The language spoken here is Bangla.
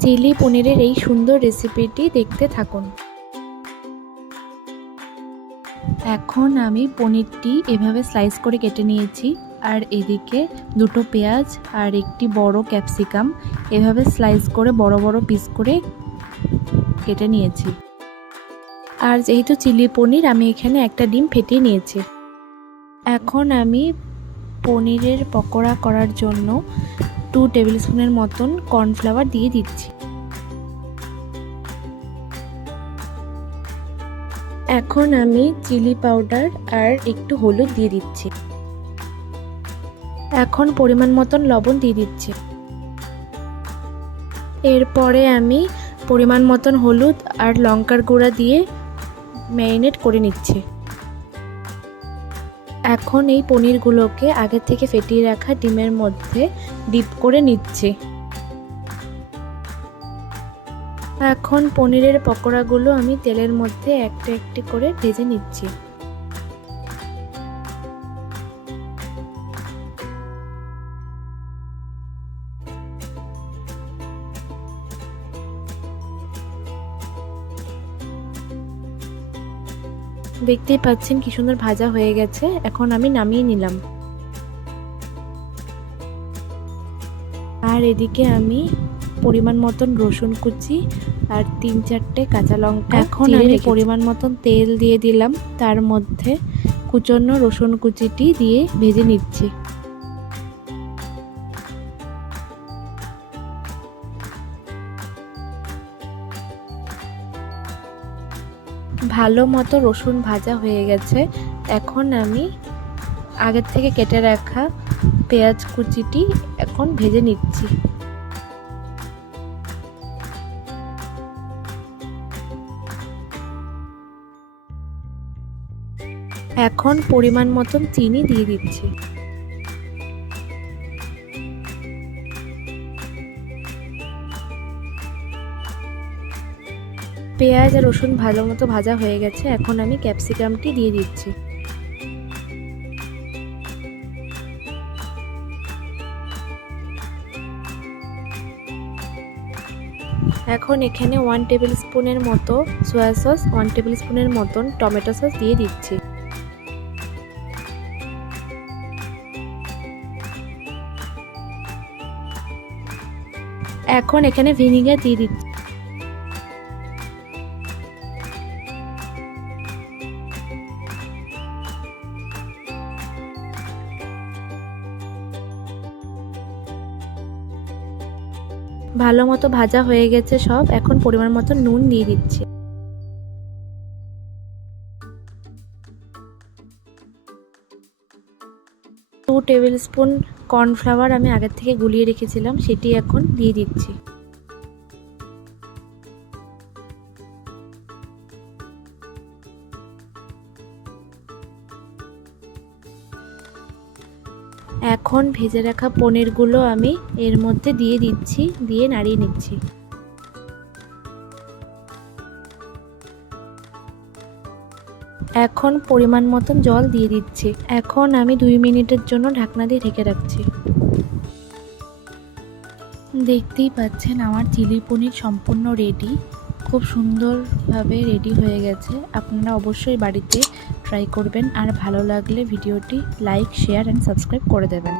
চিলি পনিরের এই সুন্দর রেসিপিটি দেখতে থাকুন। এখন আমি পনিরটি এভাবে স্লাইস করে কেটে নিয়েছি, আর এদিকে দুটো পেঁয়াজ আর একটি বড় ক্যাপসিকাম এভাবে স্লাইস করে বড় বড় পিস করে কেটে নিয়েছি। আর যেহেতু চিলি পনির, আমি এখানে একটা ডিম ফেটিয়ে নিয়েছি। এখন আমি পনিরের পকোড়া করার জন্য 2 টেবিল স্পুনের মতন কর্নফ্লাওয়ার দিয়ে দিচ্ছি। এখন আমি চিলি পাউডার আর একটু হলুদ দিয়ে দিচ্ছি। এখন পরিমাণ মতন লবণ দিয়ে দিচ্ছি। এরপরে আমি পরিমাণ মতন হলুদ আর লঙ্কার গুঁড়া দিয়ে ম্যারিনেট করে নিচ্ছি। এখন এই পনিরগুলোকে আগে থেকে ফেটিয়ে রাখা ডিমের মধ্যে ডিপ করে নিচ্ছি। এখন পনিরের পকোড়াগুলো আমি তেলের মধ্যে একটা একটি করে ভেজে নিচ্ছি। দেখতেই পাচ্ছেন কি সুন্দর ভাজা হয়ে গেছে। এখন আমি নামিয়ে নিলাম। আর এদিকে আমি পরিমাণ মতন রসুন কুচি আর 3-4টে কাঁচা লঙ্কা, এখন আমি পরিমাণ মতন তেল দিয়ে দিলাম। তার মধ্যে কুচনো রসুন কুচিটি দিয়ে ভেজে নিচ্ছি। ভালো মতো রসুন ভাজা হয়ে গেছে। এখন আমি আগের থেকে কেটে রাখা পেঁয়াজ কুচিটি এখন ভেজে নিচ্ছি। এখন পরিমাণ মতন চিনি দিয়ে দিচ্ছি। পেঁয়াজ আর রসুন ভালো মতো ভাজা হয়ে গেছে। এখন আমি ক্যাপসিকামটি দিয়ে দিচ্ছি। এখন এখানে 1 টেবিল স্পুনের মতো সয়া সস, 1 টেবিল স্পুনের মতন টমেটো সস দিয়ে দিচ্ছি। এখন এখানে ভিনেগার দিয়ে দিচ্ছি। ভালো মতো ভাজা হয়ে গেছে সব। এখন পরিমাণ মতো নুন দিয়ে দিচ্ছি। টু টেবিল স্পুন কর্নফ্লাওয়ার আমি আগের থেকে গুলিয়ে রেখেছিলাম, সেটি এখন দিয়ে দিচ্ছি। এখন ভেজে রাখা পনিরগুলো আমি এর মধ্যে দিয়ে দিচ্ছি, দিয়ে নাড়িয়ে নিচ্ছি। এখন পরিমাণ মতন জল দিয়ে দিচ্ছি। এখন আমি 2 মিনিটের জন্য ঢাকনা দিয়ে ঢেকে রাখছি। দেখতেই পাচ্ছেন আমার চিলি পনির সম্পূর্ণ রেডি। খুব সুন্দরভাবে রেডি হয়ে গেছে। আপনারা অবশ্যই বাড়িতে ট্রাই করবেন, আর ভালো লাগলে ভিডিওটি লাইক, শেয়ার অ্যান্ড সাবস্ক্রাইব করে দেবেন।